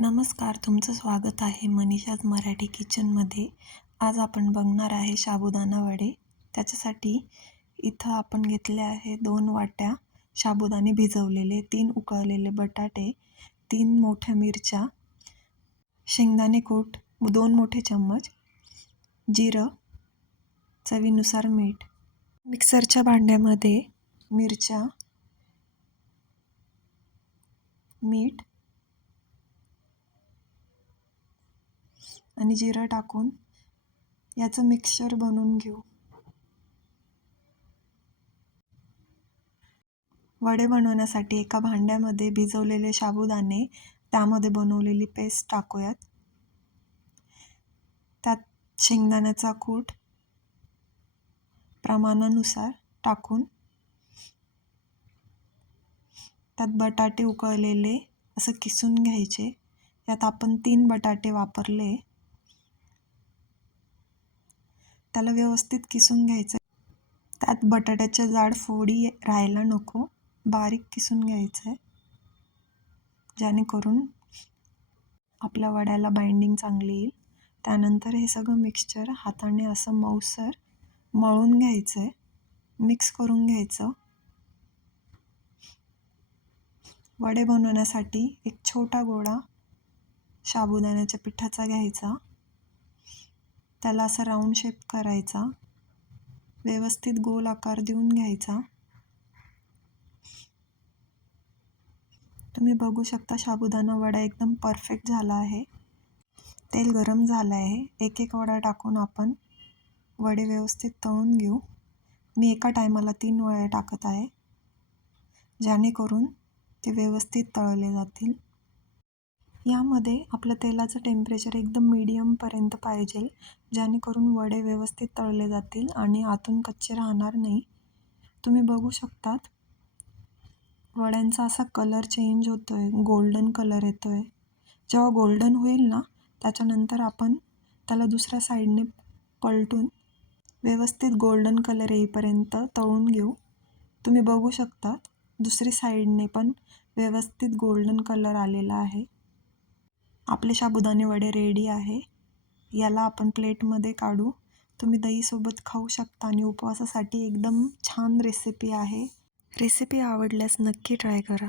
नमस्कार तुमचं स्वागत आहे मनीषाज मराठी किचनमध्ये. आज आपण बघणार आहे साबुदाणा वडे. त्याच्यासाठी इथं आपण घेतले आहे दोन वाट्या साबुदाणे भिजवलेले तीन उकळलेले बटाटे तीन मोठ्या मिरच्या शेंगदाणे कूट दोन मोठे चम्मच जिरं चवीनुसार मीठ. मिक्सरच्या भांड्यामध्ये मिरच्या मीठ आणि जिरं टाकून याचं मिक्सचर बनवून घेऊ. वडे बनवण्यासाठी एका भांड्यामध्ये भिजवलेले साबुदाणे त्यामध्ये बनवलेली पेस्ट टाकूयात. त्यात शेंगदाण्याचा कूट प्रमाणानुसार टाकून त्यात बटाटे उकळलेले असं किसून घ्यायचे. यात आपण तीन बटाटे वापरले. त्याला व्यवस्थित किसून घ्यायचं त्यात बटाट्याच्या जाड फोडी राहायला नको. बारीक किसून घ्यायचं आहे जेणेकरून आपल्या वड्याला बाइंडिंग चांगली येईल. त्यानंतर हे सगळं मिक्सचर हाताने असं मऊसर मळून घ्यायचं आहे मिक्स करून घ्यायचं. वडे बनवण्यासाठी एक छोटा गोळा साबुदाण्याच्या पिठाचा घ्यायचा. त्याला असा राऊंड शेप करायचा. व्यवस्थित गोल आकार देऊन घ्यायचा. तुम्ही बघू शकता साबुदाणा वडा एकदम परफेक्ट झाला आहे. तेल गरम झालं आहे. एक एक वडा टाकून आपण वडे व्यवस्थित तळून घेऊ. मी एका टायमाला तीन वड्या टाकत आहे. जेणेकरून ते व्यवस्थित तळले जातील. यामध्ये आपलं तेलाचं टेम्परेचर एकदम मीडियमपर्यंत पाहिजे जेणेकरून वडे व्यवस्थित तळले जातील आणि आतून कच्चे राहणार नाही. तुम्ही बघू शकतात वड्यांचा असा कलर चेंज होतो आहे गोल्डन कलर येतो आहे जेव्हा गोल्डन होईल ना त्याच्यानंतर आपण त्याला दुसऱ्या साईडने पलटून व्यवस्थित गोल्डन कलर येईपर्यंत तळून घेऊ. तुम्ही बघू शकता दुसरी साईडने पण व्यवस्थित गोल्डन कलर आलेला आहे. आपले साबुदाणे वडे रेडी आहे. याला आपण प्लेटमध्ये काढू. तुम्ही दहीसोबत खाऊ शकता आणि उपवासासाठी एकदम छान रेसिपी आहे. रेसिपी आवडल्यास नक्की ट्राय करा.